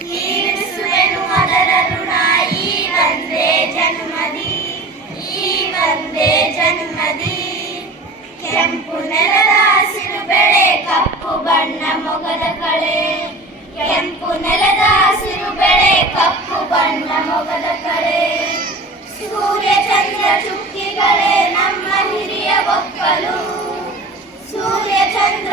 ಕೀಳಿಸುವೆನು ಅದರ ಋಣ. ಈ ಒಂದೇ ಜನ್ಮದಿ, ಈ ಒಂದೇ ಜನ್ಮದಿ. ಕೆಂಪು ನೆಲದ ಹಸಿರು ಬೆಳೆ, ಕಪ್ಪು ಬಣ್ಣ ಮೊಗದ ಕಳೆ. ಕೆಂಪು ನೆಲದ ಹಸಿರು ಬೆಳೆ, ಕಪ್ಪು ಬಣ್ಣ ಮೊಗದ ಕಳೆ. ಸೂರ್ಯ ಚಂದ್ರ ಚುಕ್ಕಿಗಳೇ ನಮ್ಮ ಹಿರಿಯ ಒಕ್ಕಲು. ಸೂರ್ಯ ಚಂದ್ರ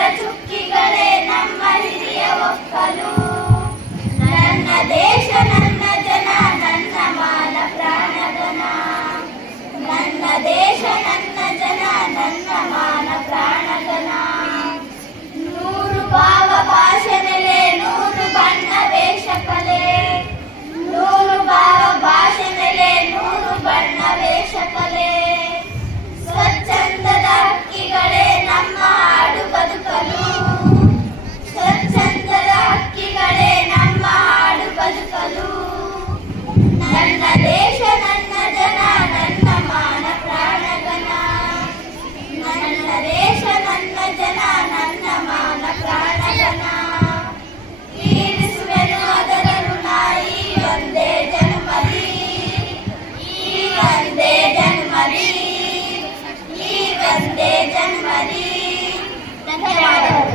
谢。